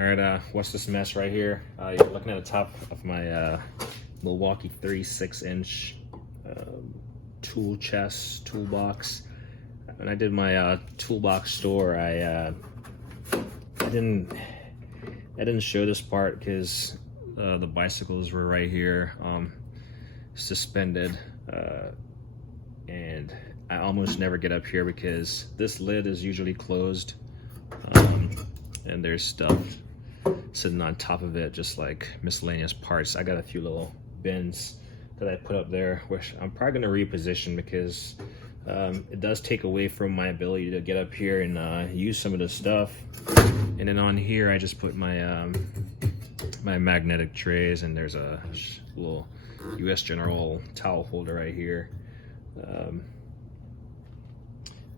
All right, what's this mess right here? You're looking at the top of my Milwaukee 36-inch tool chest, toolbox. When I did my toolbox store, I didn't show this part because the bicycles were right here, suspended, and I almost never get up here because this lid is usually closed, and there's stuff sitting on top of it, just like miscellaneous parts. I got a few little bins that I put up there, which I'm probably going to reposition because it does take away from my ability to get up here and use some of this stuff. And then on here I just put my my magnetic trays, and there's a little US General towel holder right here.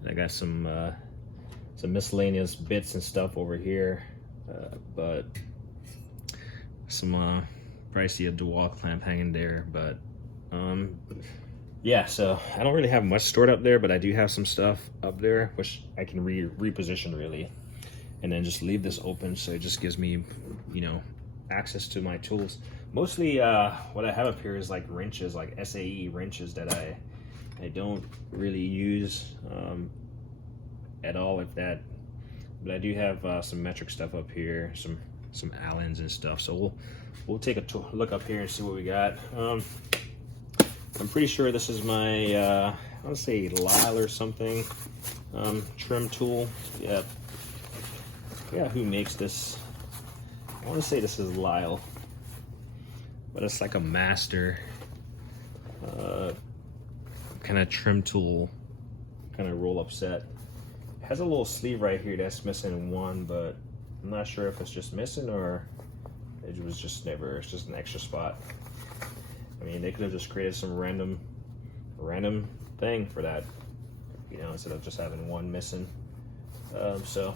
I got some miscellaneous bits and stuff over here, but some probably see a dual clamp hanging there, but yeah, so I don't really have much stored up there, but I do have some stuff up there which I can reposition really, and then just leave this open so it just gives me, you know, access to my tools. Mostly what I have up here is like wrenches, like SAE wrenches that I don't really use at all, if that. But I do have some metric stuff up here, some Allens and stuff. So we'll take a look up here and see what we got. I'm pretty sure this is my I want to say Lyle or something trim tool. Yeah, who makes this? I want to say this is Lyle, but it's like a master kind of trim tool, kind of roll up set. It has a little sleeve right here that's missing one, but I'm not sure if it's just missing or it was just never, it's just an extra spot. I mean, they could have just created some random thing for that, you know, instead of just having one missing. So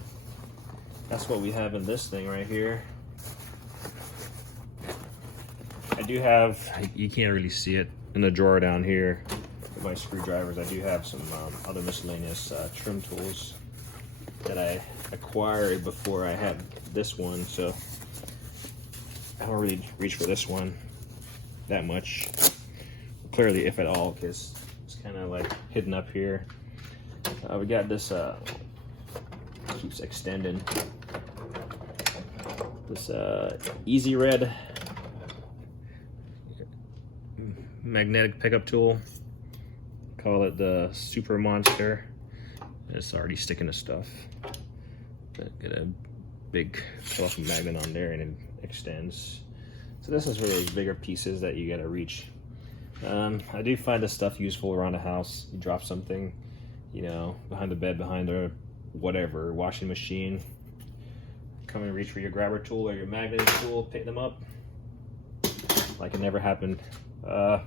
that's what we have in this thing right here. I do have, you can't really see it, in the drawer down here with my screwdrivers, I do have some other miscellaneous trim tools that I acquired before I had this one, so I don't really reach for this one that much, clearly, if at all, because it's kind of like hidden up here. We got this, keeps extending, this Easy Red magnetic pickup tool. Call it the Super Monster. It's already sticking to stuff. Get a big fluff magnet on there and it extends. So this is for those bigger pieces that you gotta reach. I do find this stuff useful around the house. You drop something, you know, behind the bed, behind the whatever, washing machine. Come and reach for your grabber tool or your magnet tool, pick them up like it never happened. A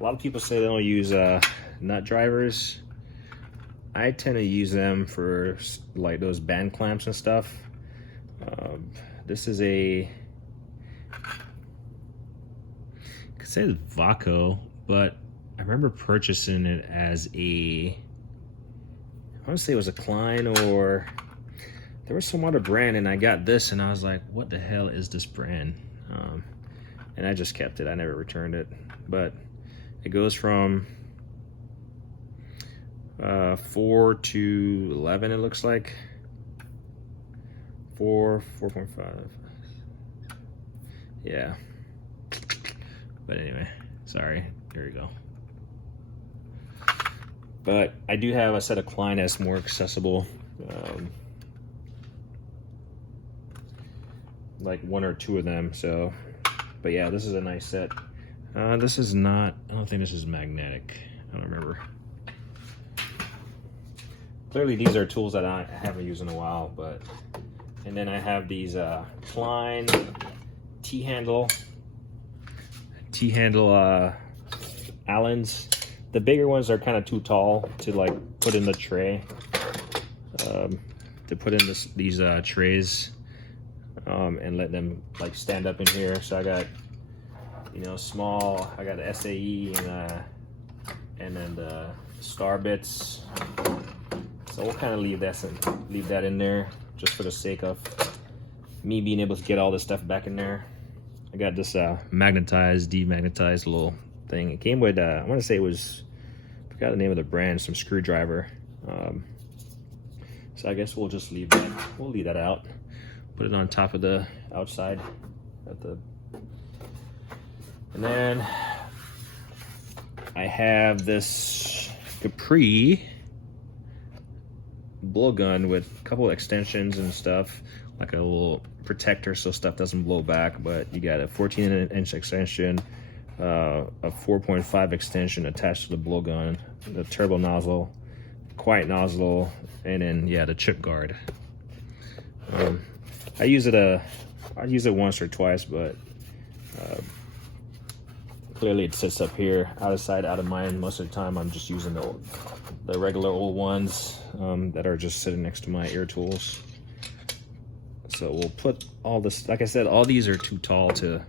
lot of people say they don't use nut drivers. I tend to use them for like those band clamps and stuff. This is a, I could say it's Vaco, but I remember purchasing it as a, I want to say it was a Klein, or there was some other brand, and I got this and I was like, what the hell is this brand? And I just kept it. I never returned it, but it goes from 4 to 11, it looks like. 4.5. Yeah. But anyway, sorry. There you go. But I do have a set of Klein that's more accessible. Like 1 or 2 of them. So, but yeah, this is a nice set. This is not, I don't think this is magnetic. I don't remember. Clearly these are tools that I haven't used in a while, but, and then I have these Klein T-handle Allens. The bigger ones are kind of too tall to like put in the tray, to put in these trays and let them like stand up in here. So I got, you know, small, I got the SAE and then the star bits. So we'll kind of leave that in there. just for the sake of me being able to get all this stuff back in there. I got this magnetized, demagnetized little thing. It came with, I want to say it was, I forgot the name of the brand, some screwdriver. So I guess we'll just leave that. We'll leave that out. Put it on top of the outside at the, and then I have this Capri blowgun with a couple extensions and stuff, like a little protector so stuff doesn't blow back. But you got a 14-inch extension, a 4.5 extension attached to the blowgun, the turbo nozzle, quiet nozzle, and then yeah, the chip guard. I use it once or twice, but clearly it sits up here, out of sight, out of mind. Most of the time I'm just using the regular old ones that are just sitting next to my air tools. So we'll put all this, like I said, all these are too tall to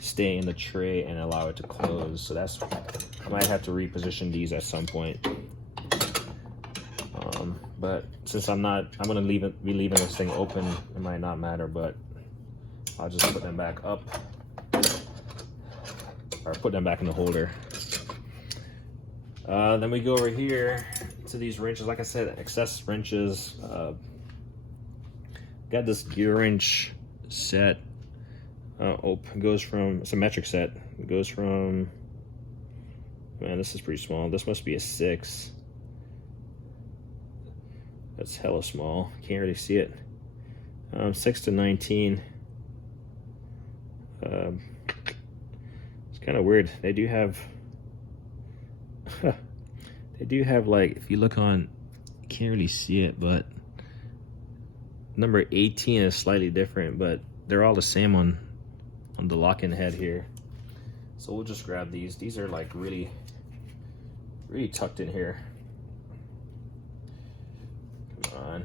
stay in the tray and allow it to close. So that's, I might have to reposition these at some point. But since I'm gonna be leaving this thing open, it might not matter, but I'll just put them back up, or put them back in the holder. Then we go over here to these wrenches. Like I said, excess wrenches. Got this gear wrench set. It goes from, it's a metric set. It goes from, man, this is pretty small. This must be a 6. That's hella small. Can't really see it. 6 to 19. It's kind of weird. They do have like, if you look on, you can't really see it, but number 18 is slightly different, but they're all the same on the lock-in head here. So we'll just grab these. These are like really tucked in here. Come on.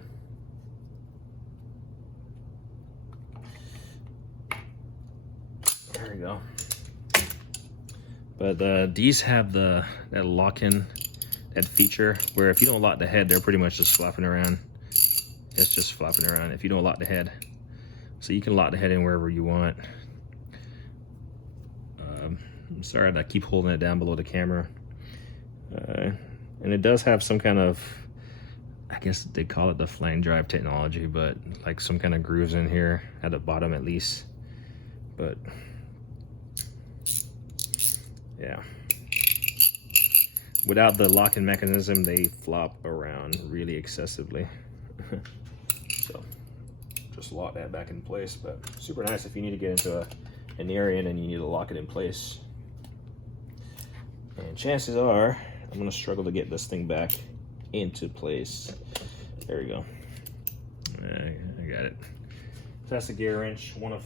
There we go. But these have that lock-in, that feature where if you don't lock the head, they're pretty much just flopping around. It's just flopping around if you don't lock the head. So you can lock the head in wherever you want. I'm sorry that I keep holding it down below the camera. And it does have some kind of, I guess they call it the flange drive technology, but like some kind of grooves in here at the bottom at least. But yeah, without the locking mechanism, they flop around really excessively. So just lock that back in place. But super nice if you need to get into an area and you need to lock it in place. And chances are I'm gonna struggle to get this thing back into place. There we go. I got it. So that's a gear wrench, one of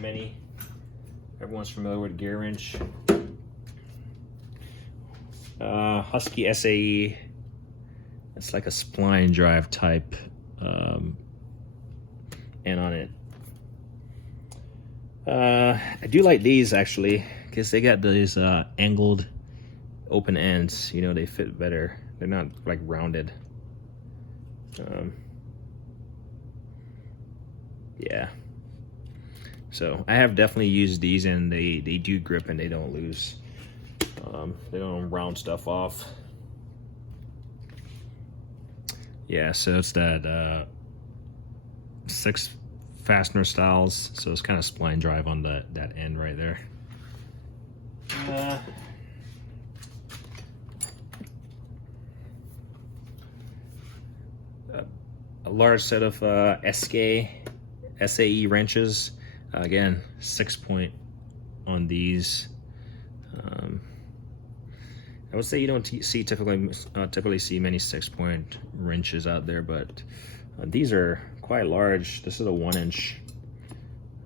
many. Everyone's familiar with a gear wrench. Husky SAE. It's like a spline drive type end on it. I do like these actually, because they got these angled open ends. You know, they fit better. They're not like rounded. Yeah. So I have definitely used these, and they do grip and they don't lose. They don't round stuff off. Yeah, so it's that 6 fastener styles, so it's kind of spline drive on that end right there. A large set of SAE wrenches. Again, 6-point on these. I would say you don't typically see many 6-point wrenches out there, but these are quite large. This is a 1-inch.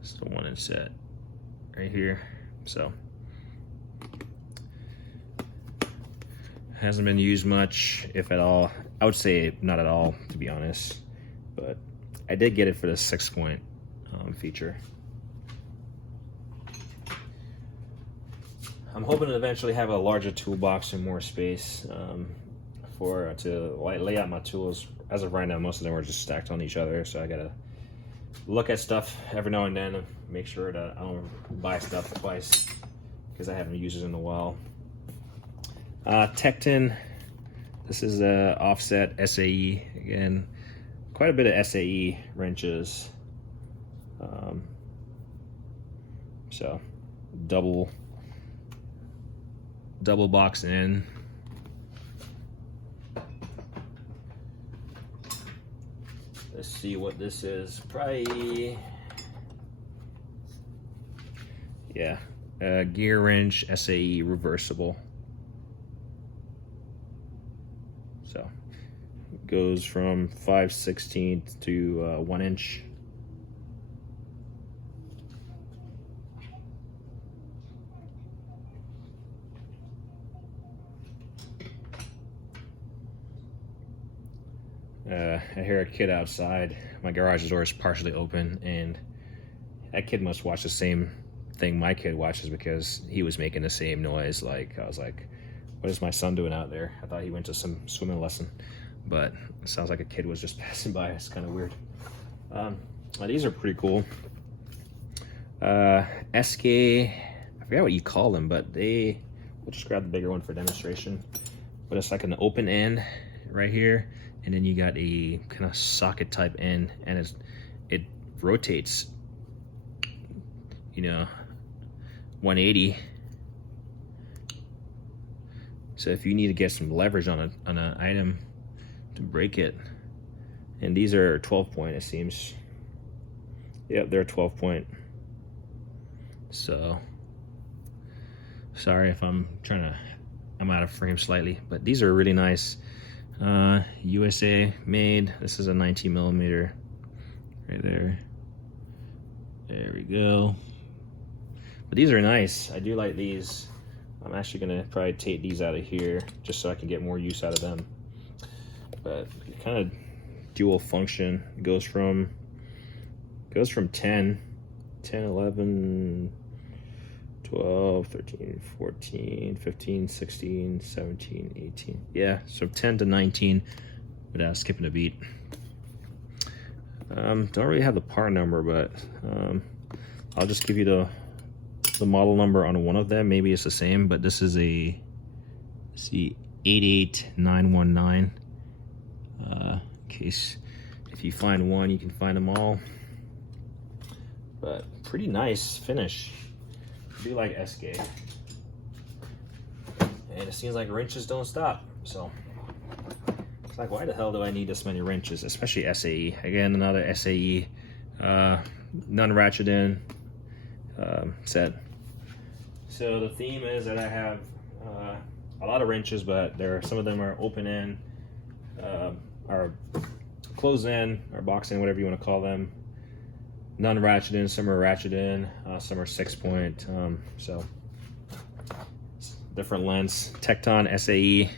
This is a 1-inch set right here. So hasn't been used much, if at all. I would say not at all, to be honest. But I did get it for the 6-point feature. I'm hoping to eventually have a larger toolbox and more space to lay out my tools as of right now, most of them are just stacked on each other. So I gotta look at stuff every now and then and make sure that I don't buy stuff twice because I haven't used it in a while. TEKTIN. This is a offset SAE. Again, quite a bit of SAE wrenches. So double box in. Let's see what this is. Probably, yeah, gear wrench SAE reversible. So it goes from 5/16 to 1 inch. I hear a kid outside. My garage door is partially open, and that kid must watch the same thing my kid watches because he was making the same noise. Like, I was like, what is my son doing out there? I thought he went to some swimming lesson, but it sounds like a kid was just passing by. It's kind of weird. These are pretty cool. SK, I forgot what you call them, but we'll just grab the bigger one for demonstration. But it's like an open end right here, and then you got a kind of socket type end, and it rotates, 180. So if you need to get some leverage on an item to break it, and these are 12 point, it seems. Yep, they're 12 point. So sorry if I'm out of frame slightly, but these are really nice. USA made. This is a 19 millimeter right there. There we go. But these are nice. I do like these. I'm actually gonna probably take these out of here just so I can get more use out of them. But kind of dual function. It goes from 10, 11, 12, 13, 14, 15, 16, 17, 18. Yeah, so 10 to 19 without skipping a beat. Don't really have the part number, but I'll just give you the model number on one of them. Maybe it's the same, but this is a 88919. In case if you find one, you can find them all. But pretty nice finish. I do like SK, and it seems like wrenches don't stop. So it's like, why the hell do I need this many wrenches, especially SAE? Again, another SAE non-ratchet set. So the theme is that I have a lot of wrenches, but some of them are open end, or closed end, or box end, whatever you want to call them. None ratchet in, some are ratchet in, some are 6 point. So different lengths. TEKTIN SAE.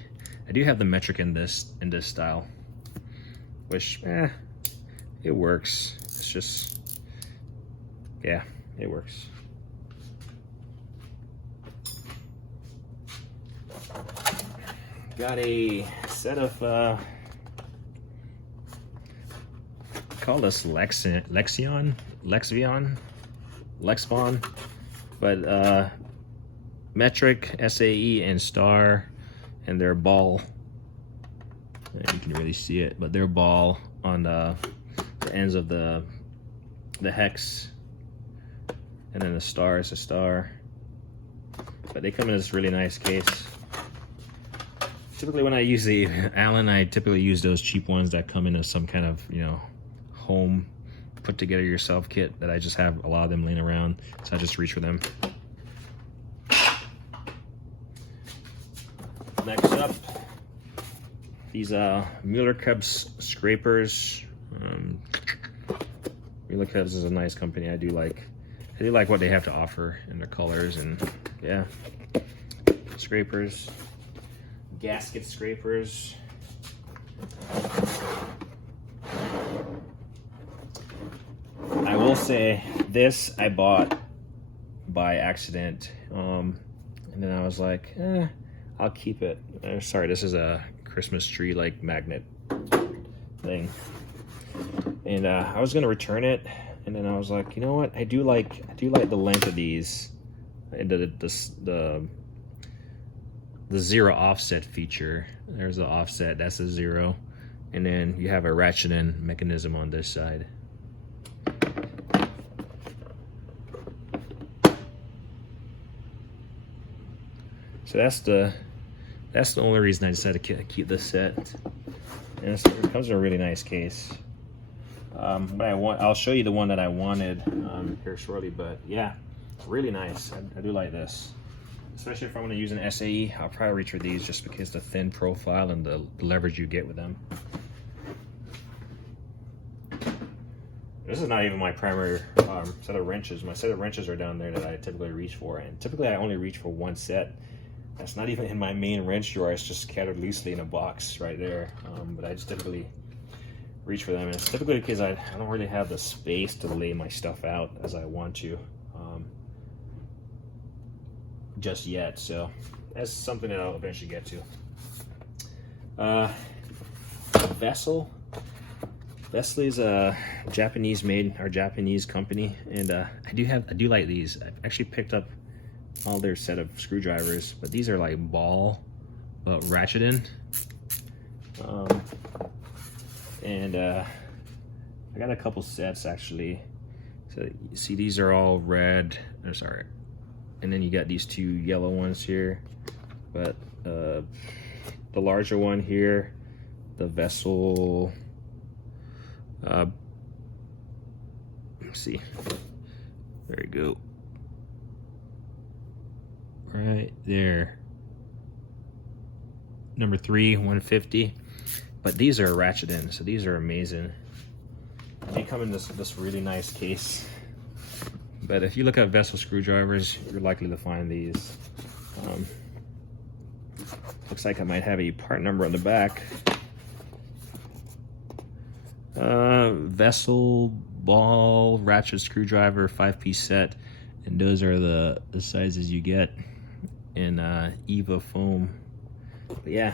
I do have the metric in this style, which it works. It's just, yeah, it works. Got a set of call this Lexvion, but metric, SAE, and star, and their ball. And you can really see it, but their ball on the ends of the hex, and then the star is a star. But they come in this really nice case. Typically, when I use the Allen, I typically use those cheap ones that come in as some kind of home put together yourself kit that I just have a lot of them laying around, so I just reach for them. Next up, these Mueller Cubs scrapers. Mueller Cubs is a nice company. I do like what they have to offer in their colors, and yeah, scrapers, gasket scrapers. I will say this I bought by accident, and then I was like, I'll keep it. Sorry, this is a Christmas tree like magnet. thing. And I was gonna return it, and then I was like, you know what? I do like the length of these, the zero offset feature. There's the offset. That's a 0, and then you have a ratcheting mechanism on this side. So that's the only reason I decided to keep this set. And it comes in a really nice case. But I'll show you the one that I wanted here shortly. But yeah, really nice. I do like this, especially if I'm going to use an SAE. I'll probably reach for these just because the thin profile and the leverage you get with them. This is not even my primary set of wrenches. My set of wrenches are down there that I typically reach for, and typically I only reach for one set. That's not even in my main wrench drawer. It's just scattered loosely in a box right there. But I just typically reach for them. And it's typically because I don't really have the space to lay my stuff out as I want to just yet. So that's something that I'll eventually get to. Vessel is a Japanese made, or Japanese company, and I do like these. I've actually picked up all their set of screwdrivers, but these are like ball but ratcheting. I got a couple sets actually. So you see these are all red, or sorry, and then you got these 2 yellow ones here, but the larger one here, the Vessel, let's see, there you go, right there, number 3, 150. But these are ratcheting, so these are amazing. They come in this really nice case. But if you look at Vessel screwdrivers, you're likely to find these. Looks like I might have a part number on the back. Vessel ball ratchet screwdriver 5-piece set, and those are the sizes you get in Eva foam. But yeah,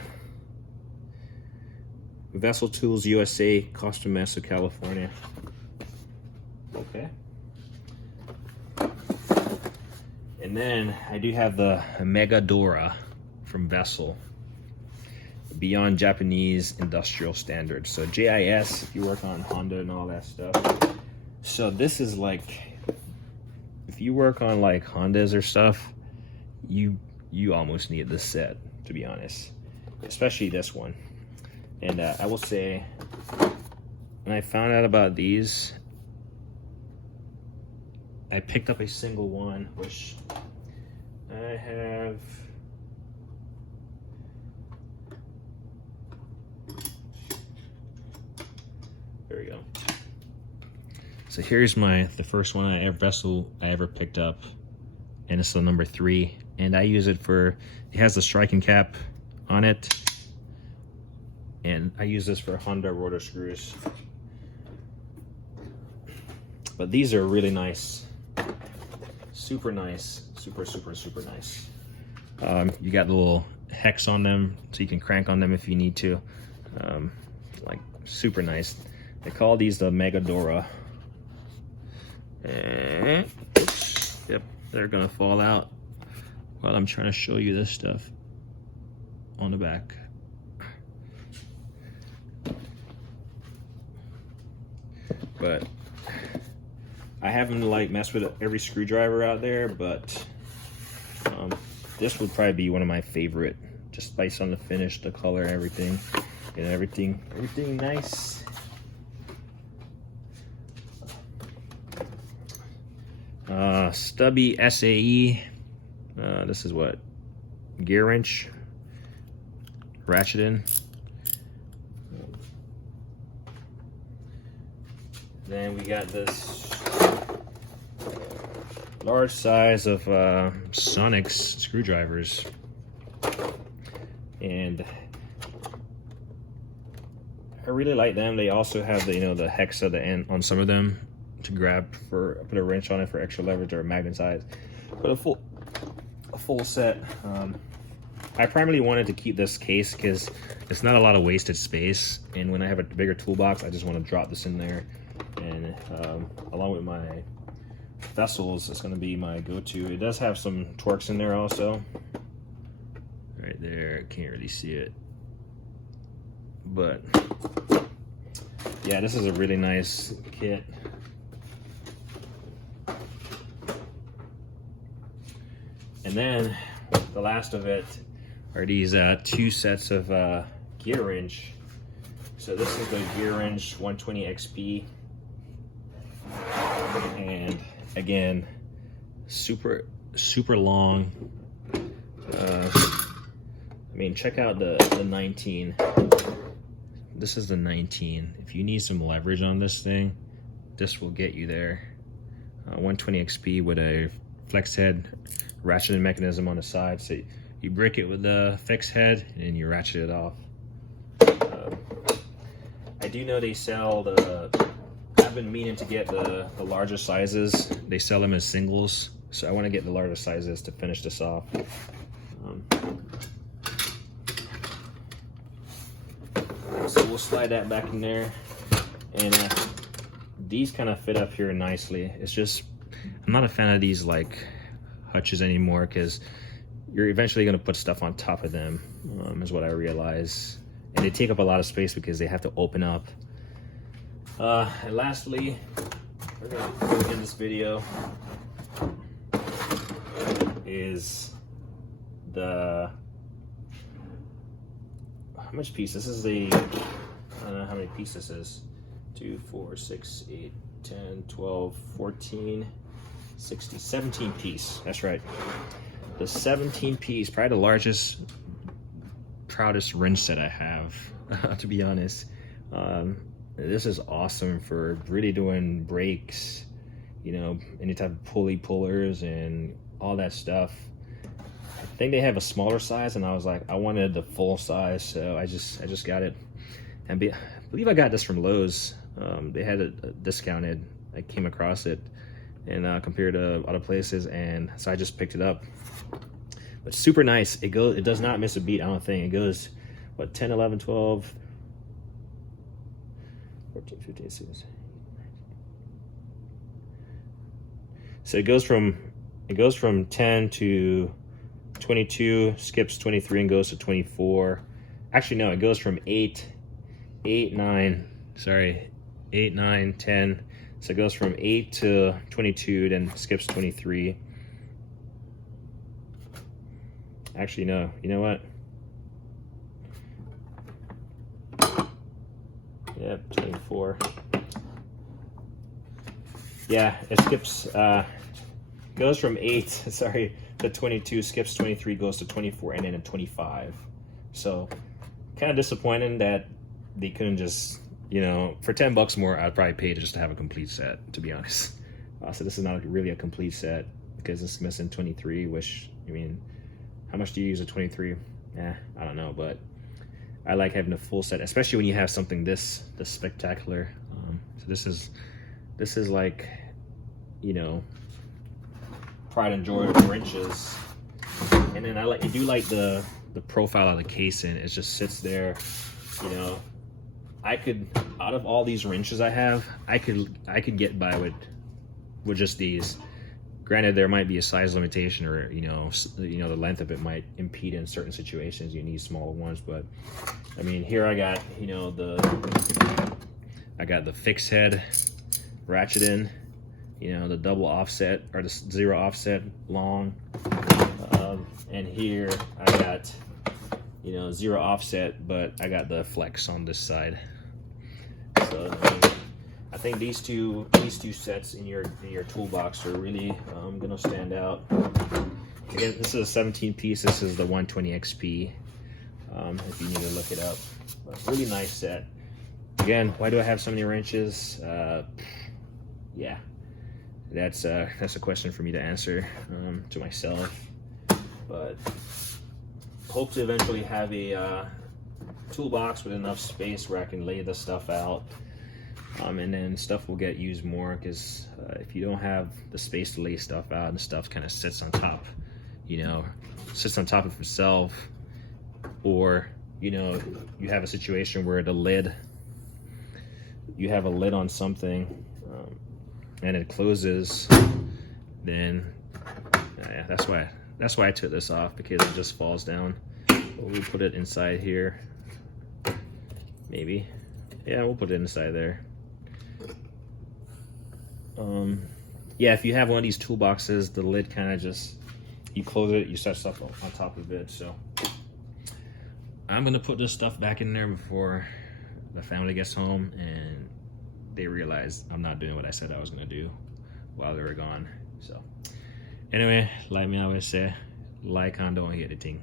Vessel Tools USA, Costa Mesa, California. Okay. And then I do have the Mega Dora from Vessel, Beyond Japanese Industrial Standards. So JIS, if you work on Honda and all that stuff. So this is like, if you work on like Hondas or stuff, you almost need this set, to be honest, especially this one. And I will say, when I found out about these, I picked up a single one, which I have. There we go. So here's the first one Vessel I ever picked up, and it's the number 3, and I use it for, it has the striking cap on it, and I use this for Honda rotor screws. But these are really nice, super nice, super nice. You got the little hex on them, so you can crank on them if you need to. Like super nice. They call these the Mega Dora. And yep, they're gonna fall out while I'm trying to show you this stuff on the back. But I haven't like messed with every screwdriver out there, but this would probably be one of my favorite, just based on the finish, the color, everything, and everything nice. Stubby SAE. This is what, gear wrench, ratcheting. Then we got this large size of Sonic's screwdrivers, and I really like them. They also have the the hex at the end on some of them to grab for, put a wrench on it for extra leverage or magnetize. But a full set. I primarily wanted to keep this case because it's not a lot of wasted space, and when I have a bigger toolbox, I just want to drop this in there, and along with my vessels, it's going to be my go-to. It does have some Torx in there also. Right there, can't really see it, but yeah, this is a really nice kit. And then the last of it are these 2 sets of gear wrench. So this is the gear wrench 120 XP, and again, super long. I mean, check out the 19. This is the 19. If you need some leverage on this thing, this will get you there. 120 XP with a flex head ratcheting mechanism on the side. So you break it with the fixed head and you ratchet it off. I do know they sell I've been meaning to get the larger sizes. They sell them as singles, so I want to get the larger sizes to finish this off. So we'll slide that back in there, and these kind of fit up here nicely. It's just, I'm not a fan of these like Hutches anymore, because you're eventually going to put stuff on top of them, is what I realize. And they take up a lot of space because they have to open up. And lastly, we're going to end this video, is the, how much piece? This is the, I don't know how many pieces this is. 2, 4, 6, 8, 10, 12, 14, 16, 17 piece. That's right. The 17 piece, probably the largest, proudest wrench set I have, to be honest. This is awesome for really doing brakes, you know, any type of pulley pullers and all that stuff. I think they have a smaller size, and I was like, I wanted the full size, so I just got it. And I believe I got this from Lowe's. They had it discounted. I came across it and compared to other places, and so I just picked it up. But super nice. It does not miss a beat, I don't think. It goes, what, 10, 11, 12, 14, 15, 16. So it goes from 10 to 22, skips 23 and goes to 24. Actually, no, it goes from 8, 9, 10. So it goes from 8 to 22, then skips 23. Actually, no, you know what? Yep, 24. Yeah, it skips, goes from 8, sorry, to 22, skips 23, goes to 24, and then 25. So, kind of disappointing that they couldn't just, you know, for 10 bucks more, I'd probably pay just to have a complete set, to be honest. So this is not really a complete set, because it's missing 23, which, I mean, how much do you use a 23? I don't know, but I like having a full set, especially when you have something this spectacular. So this is like, you know, pride and joy of wrenches. And then I do like the profile of the casing. It just sits there, you know. I could, out of all these wrenches I have, I could get by with just these. Granted, there might be a size limitation, or you know, the length of it might impede in certain situations. You need smaller ones, but I mean, here I got, you know, I got the fixed head ratcheting, you know, the double offset or the 0 offset long, and here I got, you know, 0 offset, but I got the flex on this side. So I think these two sets in your toolbox are really gonna stand out. Again, this is a 17 piece. This is the 120 XP. If you need to look it up, but really nice set. Again, why do I have so many wrenches? Yeah, that's a question for me to answer to myself. But hope to eventually have a toolbox with enough space where I can lay this stuff out. And then stuff will get used more, because if you don't have the space to lay stuff out and stuff kind of sits on top, you know, sits on top of itself, or you know, you have a situation where the lid, you have a lid on something, and it closes, then yeah, that's why I took this off, because it just falls down. We'll put it inside here, maybe. Yeah, we'll put it inside there. Yeah, if you have one of these toolboxes, the lid kind of just, you close it, you set stuff on top of it. So I'm gonna put this stuff back in there before the family gets home and they realize I'm not doing what I said I was gonna do while they were gone. So anyway, like me always say, like, comment, don't hit the thing.